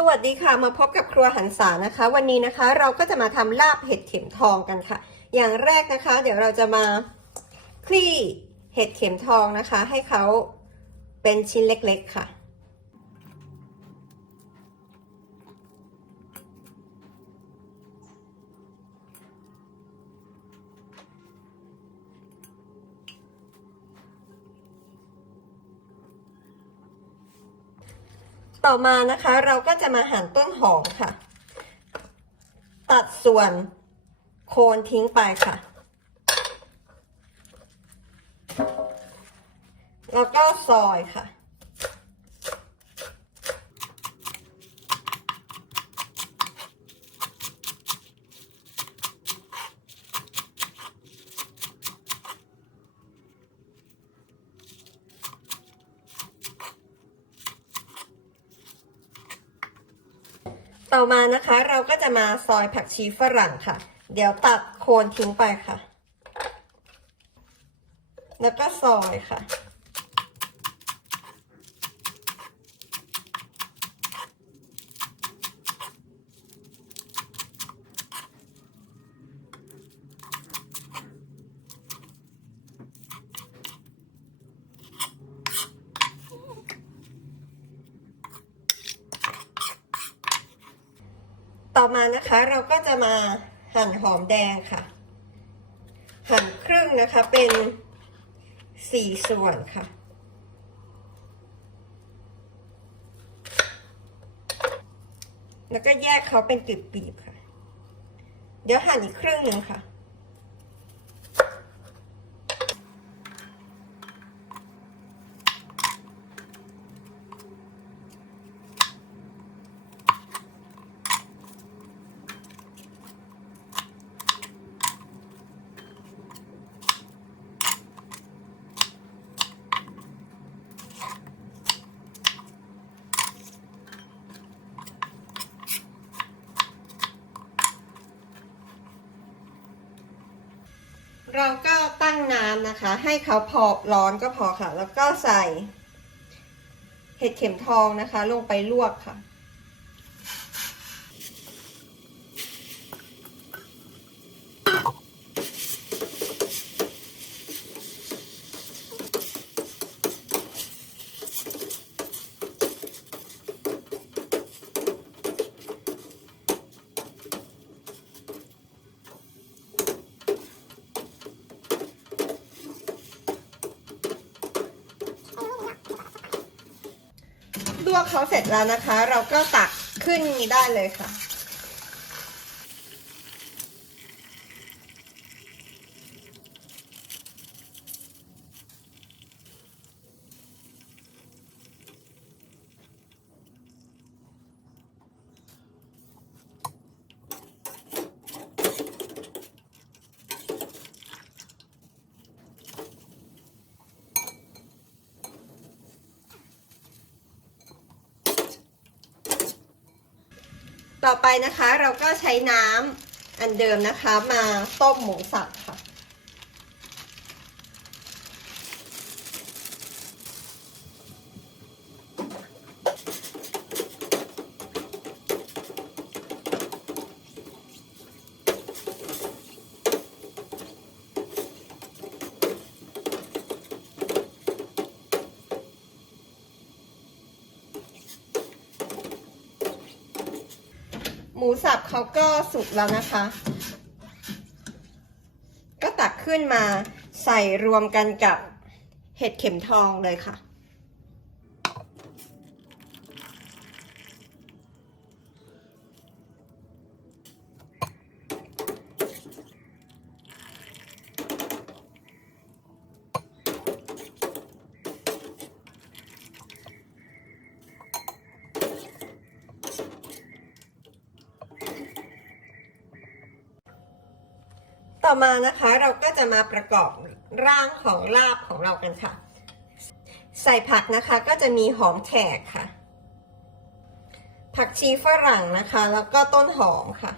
สวัสดีค่ะมาพบกับครัวหันษานะคะ วันนี้นะคะเราก็จะมาทำลาบเห็ดเข็มทองกันค่ะ อย่างแรกนะคะ เดี๋ยวเราจะมาคลี่เห็ดเข็มทองนะคะ ให้เขาเป็นชิ้นเล็กๆค่ะ ต่อมานะคะเราก็จะมาหั่นต้นหอมค่ะ ตัดส่วนโคนทิ้งไปค่ะ แล้วก็ซอยค่ะ ต่อมานะคะเราก็จะมาซอยผักชีฝรั่งค่ะ เดี๋ยวตัดโคนทิ้งไปค่ะ แล้วก็ซอยค่ะ ต่อมานะคะเราก็จะมาหั่นหอมแดงค่ะ หั่นครึ่งนะคะเป็นสี่ส่วนค่ะ แล้วก็แยกเขาเป็นกลีบๆค่ะ เดี๋ยวหั่นอีกครึ่งหนึ่งค่ะ เราก็ตั้งน้ำนะคะ ให้เขาพอร้อนก็พอค่ะ แล้วก็ใส่ เห็ดเข็มทองนะคะ ลงไปลวกค่ะ วกเขาเสร็จแล้วนะคะ เราก็ตักขึ้นได้เลยค่ะ ไปนะคะ เราก็ใช้น้ำอันเดิมนะคะ มาต้มหมูสับค่ะ หมูสับเขาก็สุกแล้วนะคะ ก็ตักขึ้นมาใส่รวมกันกับเห็ดเข็มทองเลยค่ะ ต่อมานะคะเราก็จะมาประกอบร่างของลาบของเรากันค่ะ ใส่ผักนะคะก็จะมีหอมแขกค่ะ ผักชีฝรั่งนะคะ แล้วก็ต้นหอมค่ะ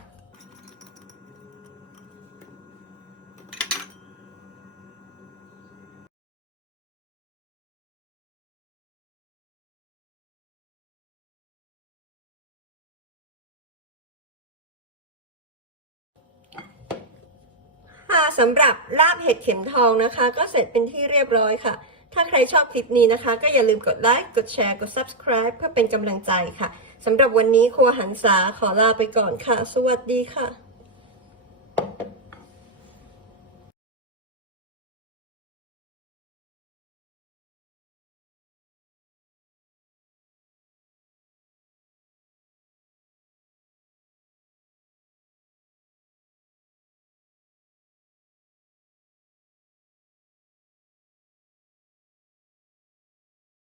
ค่ะสำหรับลาบเห็ดเข็มทองนะคะ ก็เสร็จเป็นที่เรียบร้อยค่ะ ถ้าใครชอบคลิปนี้นะคะ ก็อย่าลืมกดไลค์กดแชร์กด subscribe เพื่อเป็นกำลังใจค่ะสำหรับวันนี้ครัวหันษาขอลาไปก่อนค่ะ สวัสดีค่ะ